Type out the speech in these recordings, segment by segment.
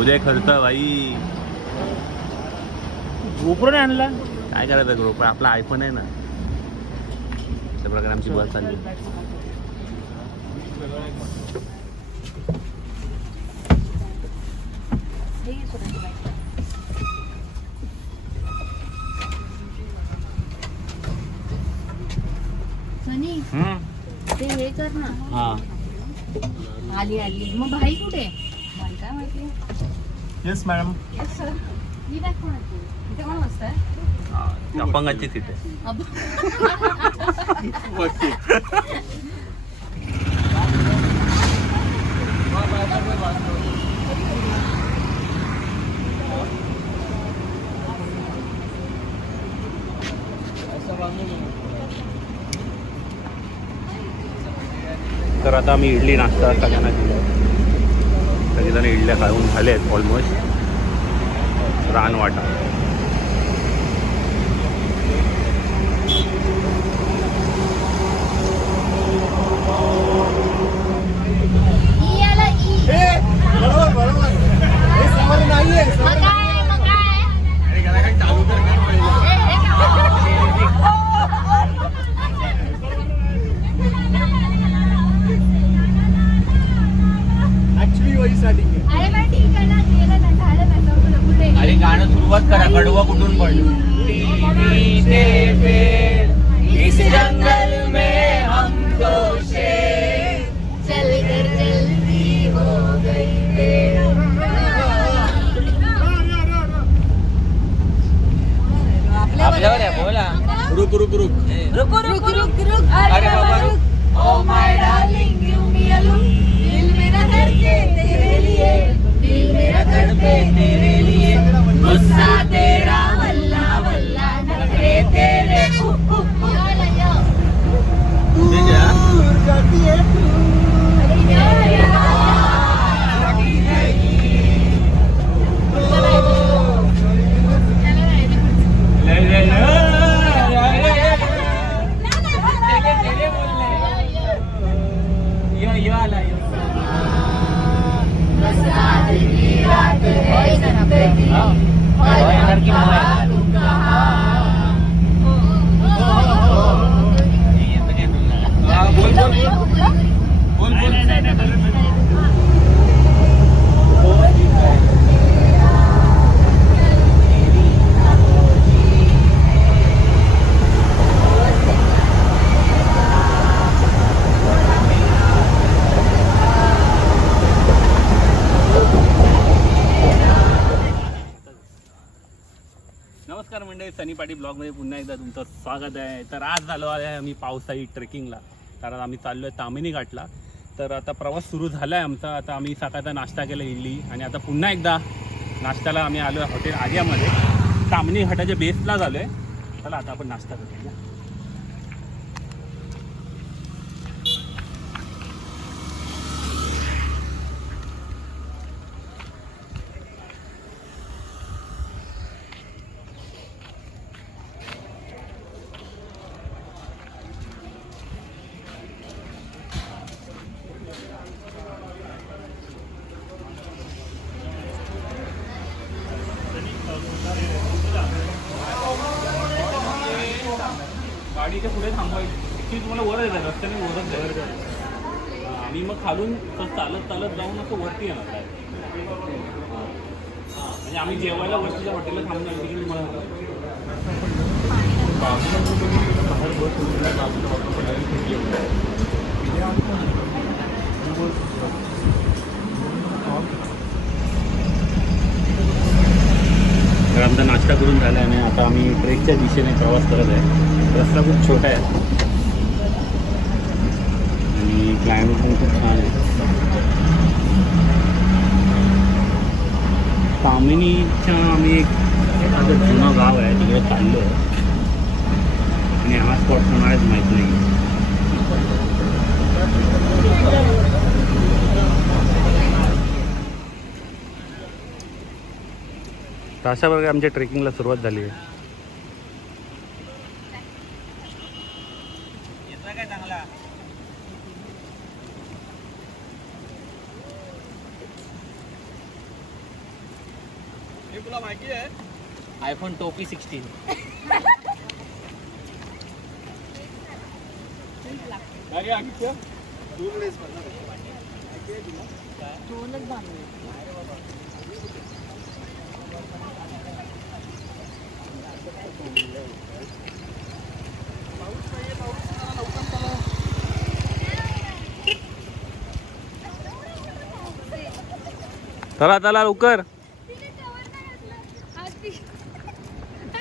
उद्या खर्च भाई. गोप्रो नाही आणला. काय करायचं ग्रुप आपला आयफोन आहे ना. अशा प्रकारे आमची बस चालली. सनी ते हे कर ना. हा आली आली. मग भाई कुठे? भाई काय माहिती. Yes madam. मी काय कोणाची इथे कोण बसताय? अपंगाची सीट आहे. तर आता आम्ही इडली नाश्ता सगळ्यांना दिला. सगळेजण इडल्या खाऊन झाले आहेत ऑलमोस्ट. रानवाटा अरे गाणं सुरुवात करा. कडवा कुठून पडलं. इस जंगल में हम दो शेर चल कर जल्दी हो गई. आपल्यावर आहे. बोला. रुक रुक रुक. रुक रुक रुक रुक. अरे बाबा रुक. Oh my darling, give me a look. दिल मेरा धड़के तेरे लिए, दिल मेरा धड़के तेरे लिए. गुस्सा तेरा वल्ला वल्ला, नखरे तेरे याला या. दूर जाती है तू. नमस्कार मंडळी, सनी पाटील ब्लॉगमध्ये पुन्हा एकदा तुमचं स्वागत आहे. तर आज झालो आहे आम्ही पावसाळी ट्रेकिंगला. कारण आम्ही चाललो आहे तामिनी घाटला. तर आता प्रवास सुरू झाला आहे आमचा. आता आम्ही सकाळचा नाश्ता केला इडली आणि आता पुन्हा एकदा नाश्त्याला आम्ही आलो आहे हॉटेल आर्यामध्ये. तामिनी घाटाच्या बेसला झालो आहे. चला आता आपण नाश्ता करूया. गाडीच्या पुढे थांबायची की तुम्हाला वर आहे रस्त्याने वरच जायचं. आम्ही मग खालून चालत चालत जाऊन असं वरती येणार आहे. म्हणजे आम्ही जेवायला वरतीच्या हॉटेलला थांबून तिकडे तुम्हाला तर आमचा नाश्ता करून झाला आहे आणि आता आम्ही ट्रेकच्या दिशेने प्रवास करत आहे. रस्ता खूप छोटा आहे आणि क्लायमेट पण खूप छान आहे. तामिनीच्या आम्ही एक जुनं गाव आहे तिकडे चाललो आहे आणि हा स्पॉट कोणालाच माहीत नाही. तर अशा प्रकारे आमच्या ट्रेकिंगला सुरुवात झाली आहे. तुला माहिती आहे आयफोन टोपी 16. अरे आदित्य चला चला लवकर.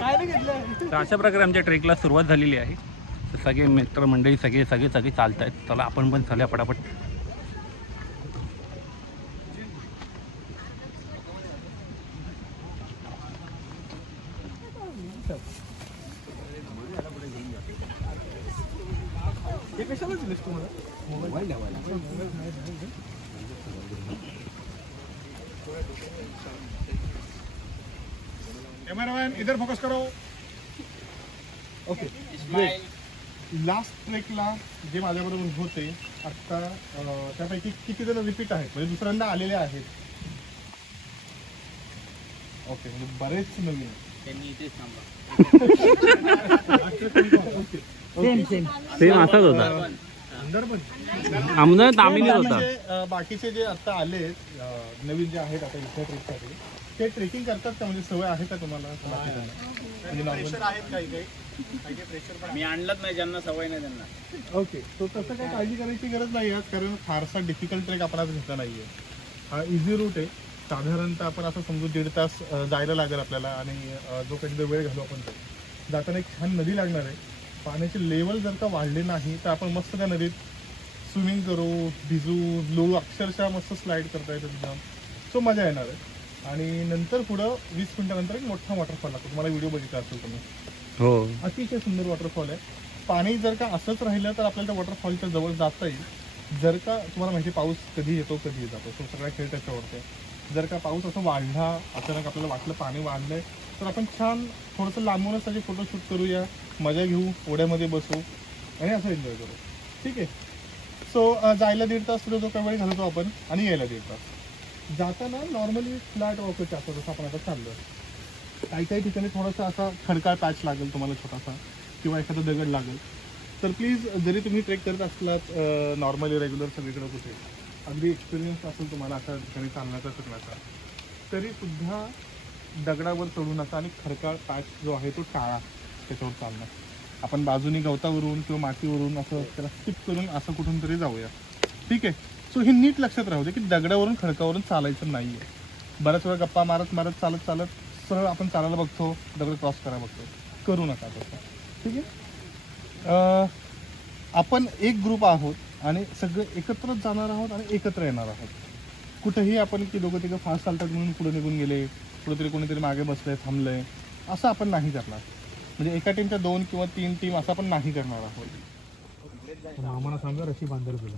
काय नाही घेतलं तर अशा प्रकारे आमच्या ट्रेकला सुरुवात झालेली आहे. तर सगळे मित्रमंडळी सगळे चालत आहेत. चला आपण पण चालूया पटापट. हे कशाला दिलीस तुम्हाला मोबाईल कॅमेरामॅन इधर फोकस करो. ओके लास्ट ट्रेकला जे माझ्याबरोबर होते आत्ता त्यापैकी किती जण रिपीट आहेत म्हणजे दुसऱ्यांदा आलेले आहेत. ओके म्हणजे बरेच नवीन आहेत. त्यांनी इथेच थांबा. सेम असाच होता. अंदर पण आमदार तामिनीत होता. बाकीचे जे आता आले नवीन जे आहेत आता इथल्या ट्रेकसाठी ते ट्रेकिंग करतात का म्हणजे सवय आहे का तुम्हाला म्हणजे प्रेशर आहेत काही काही प्रेशर मी आणलंच नाही, ज्यांना सवय नाही त्यांना. ओके तो तसं काही काळजी करायची गरज नाही आहे कारण फारसा डिफिकल्ट ट्रेक आपण आज घेतला नाही आहे. हा इझी रूट आहे. साधारणतः आपण असं समजू 1.5 तास जायला लागेल आपल्याला आणि जो कधी वेळ घालू आपण तो जाताना एक छान नदी लागणार आहे. पाण्याचे लेवल जर का वाढले नाही तर आपण मस्त त्या नदीत स्विमिंग करू भिजू लोळू अक्षरशः मस्त स्लाईड करता येतं तिथं. सो मजा येणार आहे. आणि नंतर पुढं 20 मिनिटानंतर एक मोठा वॉटरफॉल लागतो. तुम्हाला व्हिडिओ बघितला असेल तुम्ही. हो अतिशय सुंदर वॉटरफॉल आहे. पाणी जर का असंच राहिलं तर आपल्याला त्या वॉटरफॉलच्या जवळ जाता येईल. जर का तुम्हाला माहिती पाऊस कधी येतो कधी जातो तो सगळा खेळ त्याच्यावरती आहे. जर का पाऊस असं वाढला अचानक आपल्याला वाटलं पाणी वाढलंय तर आपण छान थोडंसं लांबूनच त्याचे फोटोशूट करूया मजा घेऊ ओढ्यामध्ये बसू आणि असं एन्जॉय करू. ठीक आहे. सो जायला 1.5 तास जो काही वेळ घालवतो आपण आणि यायला 1.5 तास. जाताना नॉर्मली फ्लॅट वॉकच असतो जसं आपण आता चाललो. काही काही ठिकाणी थोडासा असा खडकाळ पॅच लागेल तुम्हाला छोटासा किंवा एखादा दगड लागेल तर प्लीज जरी तुम्ही ट्रेक करत असलात नॉर्मली रेग्युलर सगळीकडे कुठे अगदी एक्सपिरियन्स असेल तुम्हाला अशा ठिकाणी चालण्याचा शिकण्याचा तरीसुद्धा दगडावर चढू नका आणि खडकाळ पॅच जो आहे तो टाळा त्याच्यावर चालणं. आपण बाजूनी गवतावरून किंवा मातीवरून असं त्याला स्किप करून असं कुठून तरी जाऊया. ठीक आहे. सो हे नीट लक्षात राहू दे की दगडावरून खडकावरून चालायचं नाही आहे. बऱ्याच वेळा गप्पा मारत मारत चालत चालत सरळ आपण चालायला बघतो दगड क्रॉस करायला बघतो. करू नका तसं. ठीक आहे. आपण एक ग्रुप आहोत आणि सगळे एकत्रच जाणार आहोत आणि एकत्र येणार आहोत. कुठेही आपण की दोघं तिघं फास्ट चालतात म्हणून पुढे निघून गेले कुठेतरी कोणीतरी मागे बसले थांबले असं आपण नाही करणार. म्हणजे एका टीमच्या 2 किंवा 3 टीम असं आपण नाही करणार आहोत. मामाला सांगा रशी बांधेल तुला.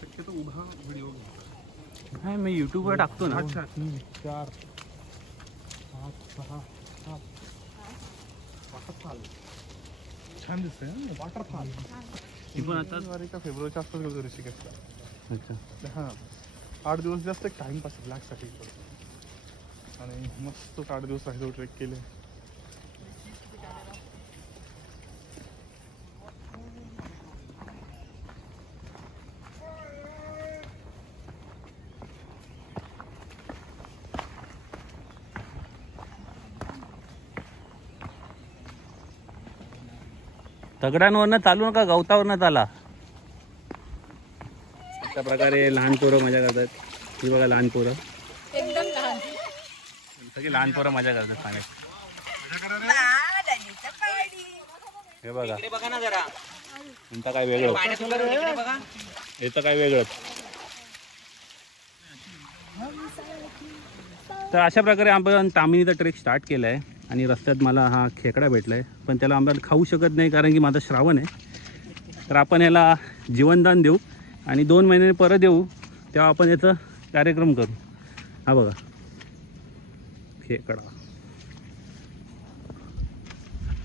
शक्यतो उभा व्हिडिओ नाही मी यूट्यूबवर टाकतो ना. 3 4 5 6 7 वॉटरफॉल छान दिसतंय ना वॉटरफॉल. मी पण आता जानेवारीच्या फेब्रुवारीच्या आसपास गेलो ऋषिकेशला. अच्छा हां 8 दिवस जास्त टाईमपास रिलॅक्ससाठी आणि मस्त 8 दिवस राहिलो ट्रेक केले. दगडांवरनं चालू नका गवतावरनं चाला. अशा प्रकारे लहान पोरं मजा करतात. ही बघा लहान पोरं एकदम लहान. सगळी लहान पोरं मजा करतात सांगायचं. हे बघा इकडे बघा ना जरा. तुमचं काय वेगळं इकडे बघा. याचं काय वेगळंच. तर अशा प्रकारे आपण तामिनीचा ट्रेक स्टार्ट केला आहे आणि रस्त्यात मला हा खेकडा भेटला आहे पण त्याला आम्हाला खाऊ शकत नाही कारण की माझा श्रावण आहे. तर आपण याला जीवनदान देऊ आणि 2 महिन्याने परत येऊ तेव्हा आपण याचा कार्यक्रम करू. हा बघा खेकडा.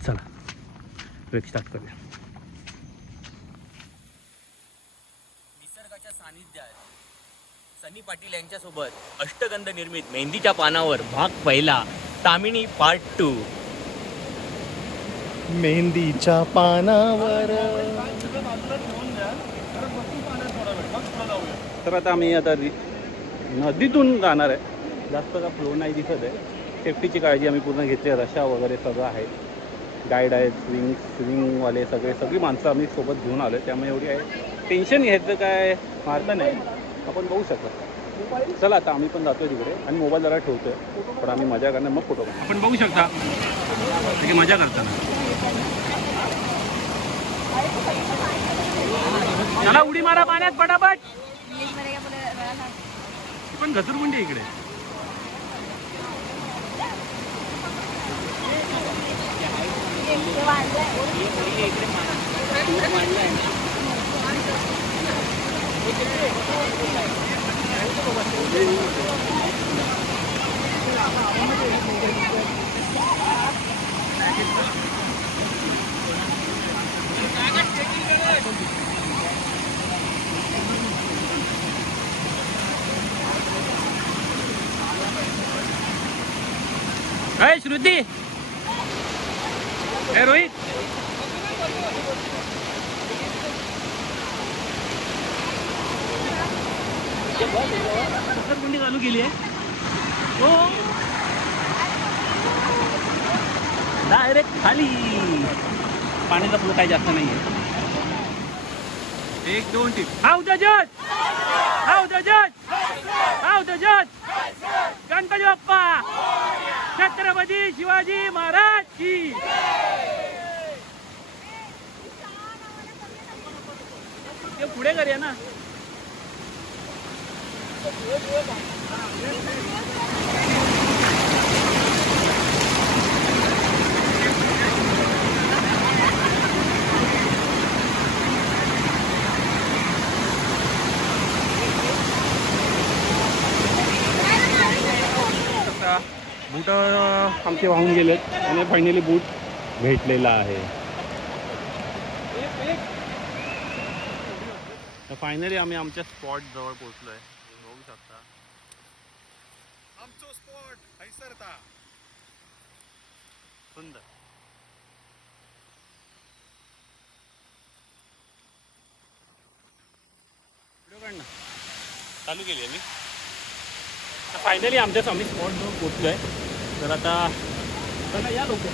चला ट्रेक स्टार्ट करूया. सनी पाटील यांच्यासोबत अष्टगंध निर्मित मेहंदीच्या पानावर भाग पहिला तामिनी पार्ट 2. मेहंदीच्या पानावर. तर आता आम्ही आता नदीतून जाणार आहे. जास्त का फ्लो नाही दिसत आहे. सेफ्टीची काळजी आम्ही पूर्ण घेतली आहे. रशा वगैरे सगळं आहे. गाईड आहेत, स्विमिंगवाले सगळी माणसं आम्ही सोबत घेऊन आलो. त्यामुळे एवढी आहे टेन्शन घ्यायचं काय मार्ग नाही. आपण बघू शकतो. चला आता आम्ही पण जातोय तिकडे आणि मोबाईल जरा ठेवतोय. पण आम्ही मजा करणार मग फोटो आपण बघू शकता मजा करताना. चला उडी मारा पाण्यात पटापट. पण घसरगुंडी इकडे. अरे श्रुती, ए रोहित, गुंडी चालू केली आहे. हो डायरेक्ट खाली. पाण्याचा फ्लो काही जास्त नाही आहे. 1 2 3. हाऊ द जज, हाऊ द जज, हाऊ द जज. गणपती बाप्पा, छत्रपती शिवाजी महाराज की. ते पुढे करूया ना. बूट आमचे वाहून गेलेत आणि फायनली बूट भेटलेला आहे. फायनली आम्ही आमच्या स्पॉट जवळ पोहोचलोय. बघू शकता आमचो स्पॉट हैसरता. सुंदर. व्हिडिओ काढ ना. चालू केली आहे मी. फायनली आमच्या आम्ही स्पॉट जवळ पोहोचलोय. तर आता चला या लोक.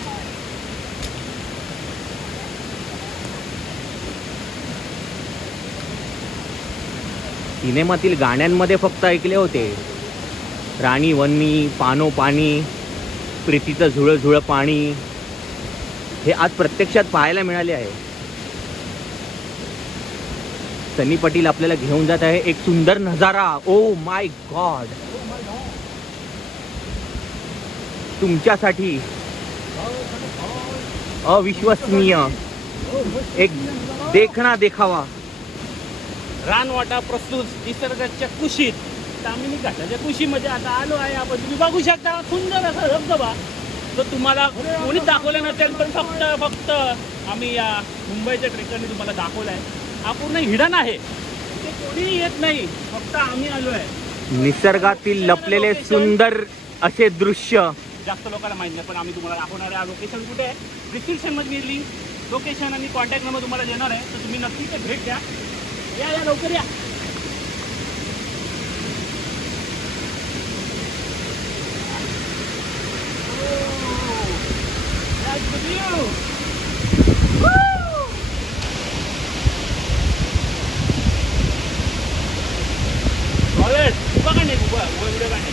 सिनेमातील गाण्यांमध्ये फक्त ऐकले होते. राणी वन्नी, पानो पाणी, प्रीतीचं झुळं झुळं पाणी, हे आज प्रत्यक्षात पाहायला मिळाले आहे. सनी पाटील आपल्याला घेऊन जात आहे एक सुंदर नजारा. ओ माय गॉड, तुमच्यासाठी अविश्वसनीय एक देखणा देखावा. रानवाटा प्रस्तुत निसर्गाच्या कुशीत, तामिनी घाटाच्या कुशीमध्ये आता आलो आहे आपण. तुम्ही बघू शकता सुंदर असा धबधबा. तो तुम्हाला कोणीच दाखवला नसेल, पण फक्त आम्ही या मुंबईच्या ट्रेकरने तुम्हाला दाखवला आहे. हा पूर्ण हिडन आहे. ते कोणीही येत नाही, फक्त आम्ही आलो आहे. निसर्गातील लपलेले सुंदर असे दृश्य जास्त लोकांना माहिती नाही, पण आम्ही तुम्हाला दाखवणार आहे. लोकेशन कुठे आहे डिस्क्रिप्शनमध्ये लिहिली लोकेशन आणि कॉन्टॅक्ट नंबर तुम्हाला देणार आहे. तर तुम्ही नक्की ते भेट द्या. या लवकर या. उभा काढणे व्हिडिओ काढणे.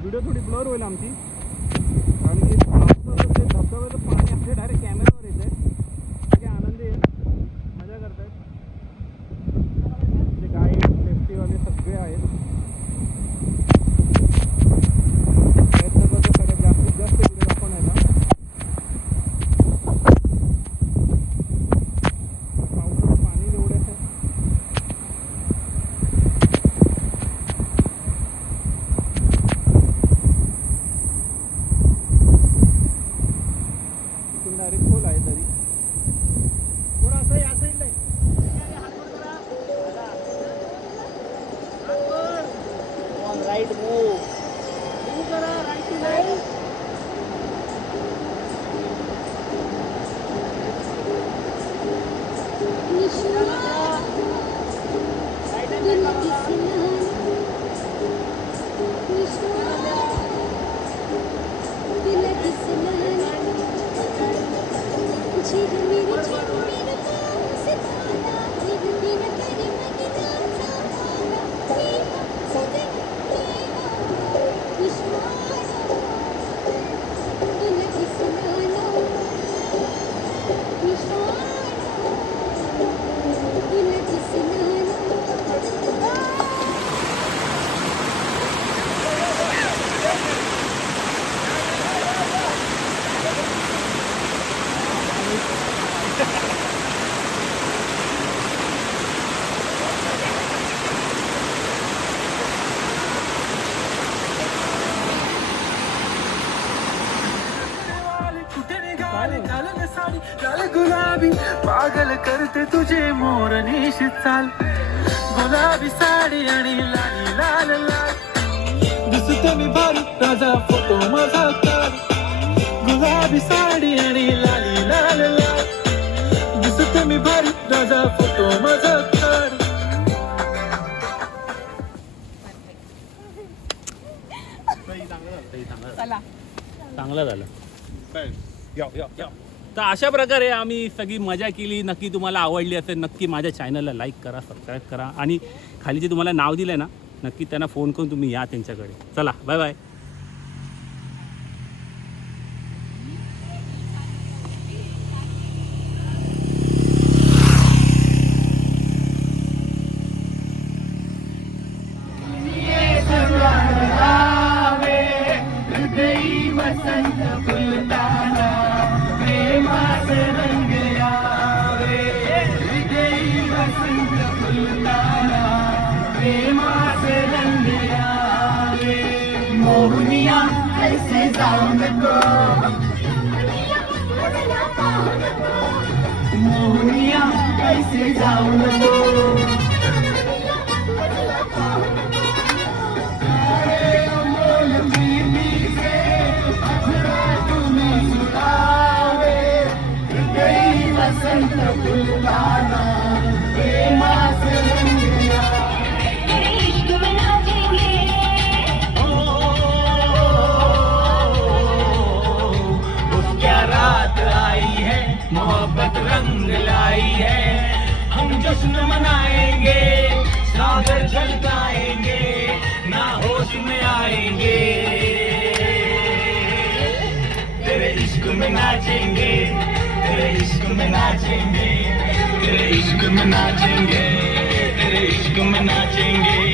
व्हिडिओ थोडी ब्लर होईल आमची, कारण की पावसाचं ते धबधब्याचं पाणी आपल्या डायरेक्ट कॅमेऱ्यावर येत आहे. सगळे आनंदी आहे, मजा करत आहेत. जे गाईड सेफ्टीवाले सगळे आहेत. प्रयत्न करतो सगळ्यात जास्तीत जास्त व्हिडिओ दाखवण्याचा. राईट मूव करा राईट टू लेफ्ट लाल गुलाबी पागल करते तुझे मोरनीश चाल गुलाबी साडी आणि लाली लाल लाल दिसते मी भारी राजा फोटो माझा काढ गुलाबी साडी आणि लाली लाल लाल दिसते मी भारी राजा फोटो माझा काढ चला चांगलं झालं. तर अशा प्रकारे आम्ही सगळी मजा केली. नक्की तुम्हाला आवडली असेल. नक्की माझ्या चॅनलला लाईक करा, सबस्क्राईब करा आणि खाली जे तुम्हाला नाव दिलं ना नक्की त्यांना फोन करून तुम्ही या त्यांच्याकडे. चला बाय बाय. मोहनिया ऐसे जाओ नको मोहनिया ऐसे जाओ नको वसंत फुलदाना प्रेमास रंग गया तेरे इश्क में नाचेंगे क्या रात आई है मोहब्बत रंग लाई है हम जश्न मनाएंगे सागर झलकाएंगे ना होश में आएंगे तेरे इश्क में नाचेंगे तेरे इश्क में नाचेंगे तेरे इश्क में नाचेंगे तेरे इश्क में नाचेंगे